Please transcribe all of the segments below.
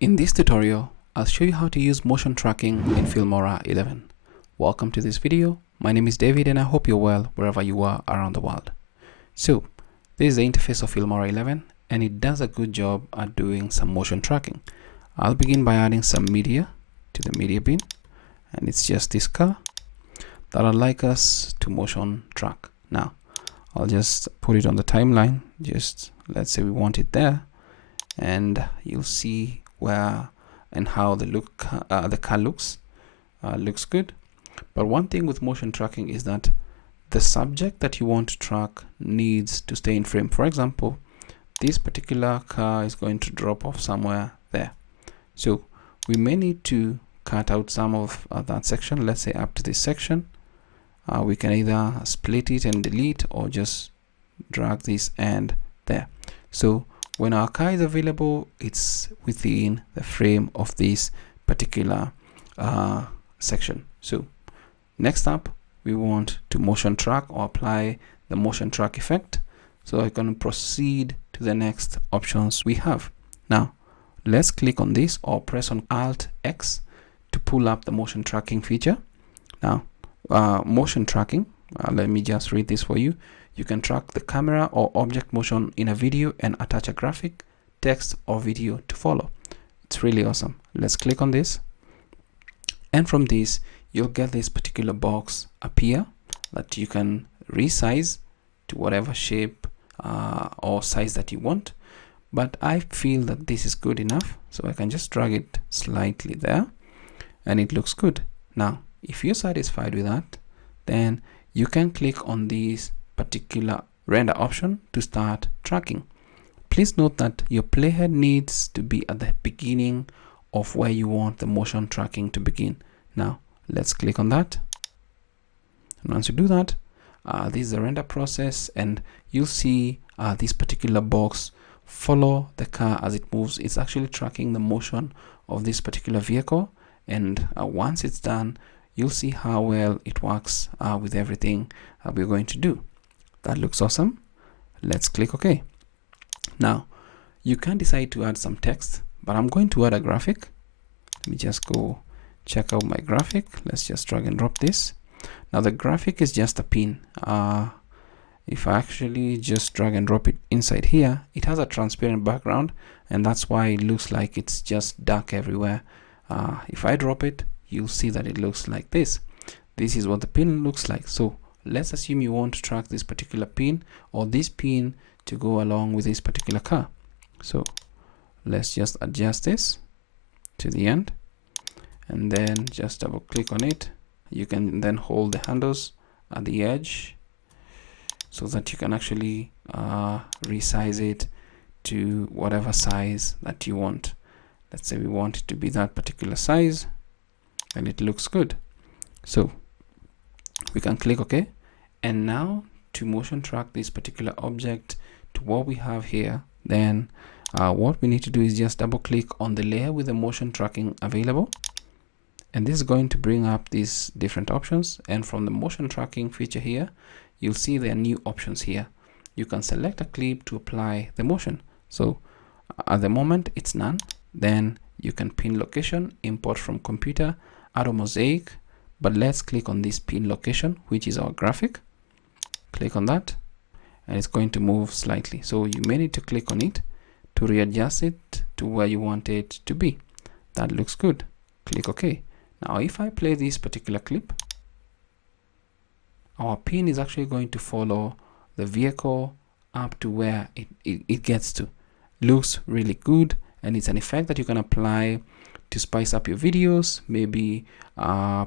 In this tutorial, I'll show you how to use motion tracking in Filmora 11. Welcome to this video. My name is David and I hope you're well wherever you are around the world. So, this is the interface of Filmora 11 and it does a good job at doing some motion tracking. I'll begin by adding some media to the media bin, and it's just this car that I'd like us to motion track. Now, I'll just put it on the timeline. Just let's say we want it there, and you'll see where and how the car looks good. But one thing with motion tracking is that the subject that you want to track needs to stay in frame. For example, this particular car is going to drop off somewhere there, so we may need to cut out some of that section. Let's say up to this section. We can either split it and delete or just drag this and there. So when our car is available, it's within the frame of this particular section. So next up, we want to motion track or apply the motion track effect. So I can proceed to the next options we have. Now, let's click on this or press on Alt X to pull up the motion tracking feature. Now, motion tracking, let me just read this for you. You can track the camera or object motion in a video and attach a graphic, text or video to follow. It's really awesome. Let's click on this, and from this you'll get this particular box appear that you can resize to whatever shape or size that you want. But I feel that this is good enough, so I can just drag it slightly there and it looks good. Now, if you're satisfied with that, then you can click on this particular render option to start tracking. Please note that your playhead needs to be at the beginning of where you want the motion tracking to begin. Now, let's click on that. And once you do that, this is the render process, and you'll see this particular box follow the car as it moves. It's actually tracking the motion of this particular vehicle, and once it's done, you'll see how well it works with everything we're going to do. That looks awesome. Let's click OK. Now, you can decide to add some text, but I'm going to add a graphic. Let me just go check out my graphic. Let's just drag and drop this. Now, the graphic is just a pin. If I actually just drag and drop it inside here, it has a transparent background, and that's why it looks like it's just dark everywhere. If I drop it, you'll see that it looks like this. This is what the pin looks like. So let's assume you want to track this particular pin or this pin to go along with this particular car. So let's just adjust this to the end and then just double click on it. You can then hold the handles at the edge so that you can actually resize it to whatever size that you want. Let's say we want it to be that particular size, and it looks good. So we can click OK. And now to motion track this particular object to what we have here, then what we need to do is just double click on the layer with the motion tracking available. And this is going to bring up these different options. And from the motion tracking feature here, you'll see there are new options here. You can select a clip to apply the motion. So at the moment it's none. Then you can pin location, import from computer, add a mosaic. But let's click on this pin location, which is our graphic. Click on that, and it's going to move slightly. So you may need to click on it to readjust it to where you want it to be. That looks good. Click OK. Now, if I play this particular clip, our pin is actually going to follow the vehicle up to where it gets to. Looks really good, and it's an effect that you can apply to spice up your videos. Maybe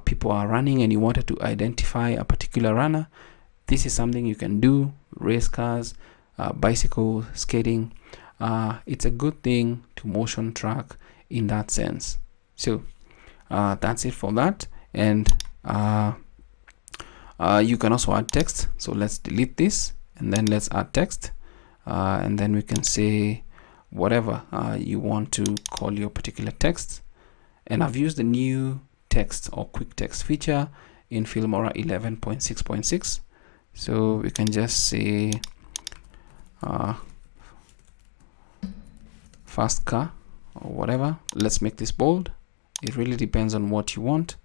people are running and you wanted to identify a particular runner. This is something you can do. Race cars, bicycle, skating. It's a good thing to motion track in that sense. So that's it for that. And you can also add text. So let's delete this and then let's add text, and then we can say whatever you want to call your particular text. And I've used the new text or quick text feature in Filmora 11.6.6. So we can just say fast car or whatever. Let's make this bold. It really depends on what you want.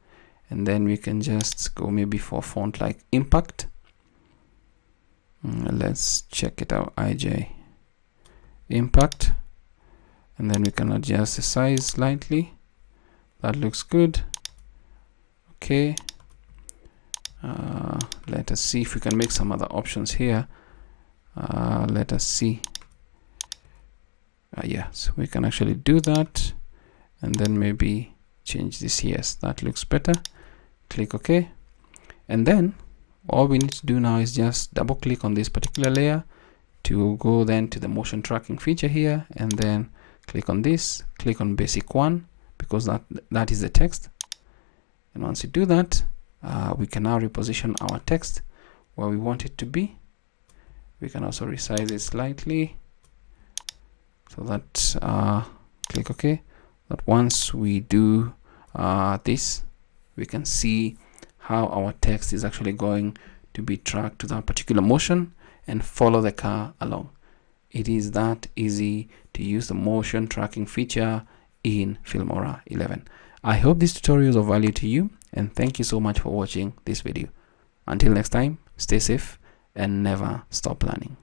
And then we can just go maybe for font like Impact. Let's check it out, IJ Impact. And then we can adjust the size slightly. That looks good. Okay. Let us see if we can make some other options here. Let us see. Yes, we can actually do that. And then maybe change this. Yes, that looks better. Click OK. And then all we need to do now is just double click on this particular layer to go then to the motion tracking feature here, and then click on this, click on basic one, because that is the text. And once you do that, we can now reposition our text where we want it to be. We can also resize it slightly so that click OK. That once we do this, we can see how our text is actually going to be tracked to that particular motion and follow the car along. It is that easy to use the motion tracking feature in Filmora 11. I hope this tutorial is of value to you, and thank you so much for watching this video. Until next time, stay safe and never stop learning.